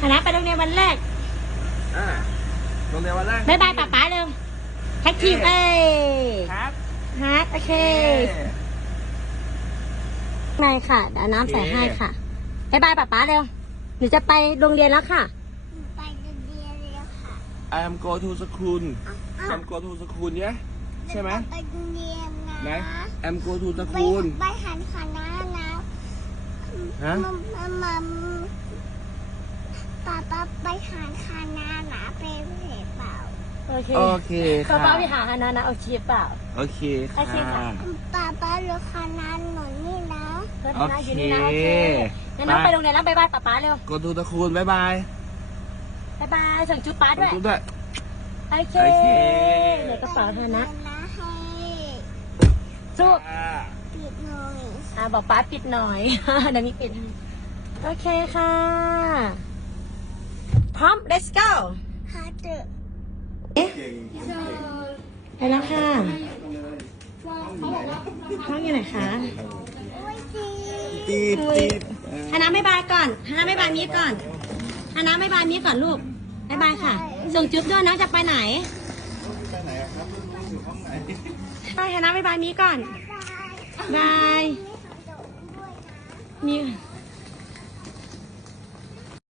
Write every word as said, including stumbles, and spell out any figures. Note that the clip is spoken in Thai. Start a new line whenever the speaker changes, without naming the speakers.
ฮานะไปโรงเรียนวันแรก
อ่าโรงเรียนวันแรก
บายบายป๊าป๊าเร็วแท็กทีมเอ้ย
ครับ
ฮะโอเคไงค่ะเดี๋ยวน้ำใส่ให้ค่ะบายบายป๊าป๊าเร็วหนูจะไปโรงเรียนแล้วค่ะ
ไปโรงเรียนเลยค่ะ
I am go to school I am go to school เนี่ยใช่ไหม
ไปโรงเรียนนะ
ไหน I am go to
ไป
school
ไปหันคณะนะ
ฮะ
มัมมัมมัมป๊าป๊าไปหันคณะนะไปเห็นเปล่า
โอเค
โอเค
ป๊า
ค่ะ
ป๊าไปหาฮานะนะเอาชีพเปล่า
โอเค
โอเค
ค่ะ
ค่ะ
ป๊าป๊ารู้คณะหนูนี่นะ
เพื่อน
โอ
ฮานะ
เค
อยู่นี่นะโอเคงั้นน้องไปโรงเรียนแล้วบายบายป๊าป๊าเร็ว
go to school บ๊ายบาย
บายบายส่งจุ๊บป๊าด้วย
จุ๊บด้วย
โอเค
โอเค
เดี๋ยวกระเป๋าฮานะ
ไปโรงเรียนะให้
จุ๊บ
อ่า
ปิดหน่อย
อ่าบอกป๊าปิดหน่อย เดี๋ยวมีปิดให้โอเคค่ะ พร้อม let's go
หาเจอ
เอ๊ะไปแล้วค่ะห้องอยู่ไหนคะ
โอ้ยจี
ตีบตีบ
ฮานะไม่บายก่อนฮานะไม่บายมีก่อนฮานะไม่บายมีก่อนลูกไม่บายค่ะ ส่งจุ๊บด้วยนะจะไปไหนไปฮานะไม่บายมีก่อนบายมี